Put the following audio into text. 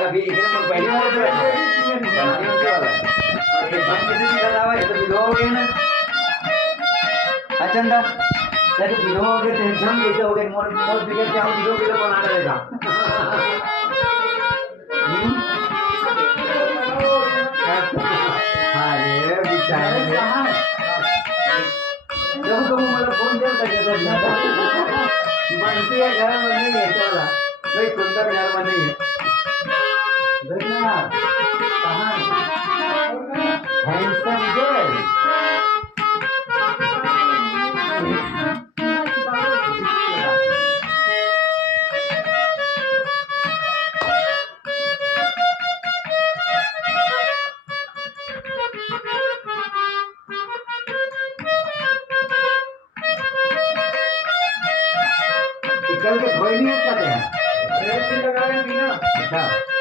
अभी इकडे मग पहिले चंदा त्याचे भिडो वगैरे टेन्शन घ्यायचं वगैरे मोर मोर बिघड जाऊन भिडो बिडो पण आणायला का अरे बिचारे कबू कबू मला फोन केला माणसे या घरामध्ये घ्यायचा मला काही सुंदर घरामध्ये हँडसम गर्ल निकल के थोड़ी नहीं आता क्या? अरे लगा रहे हैं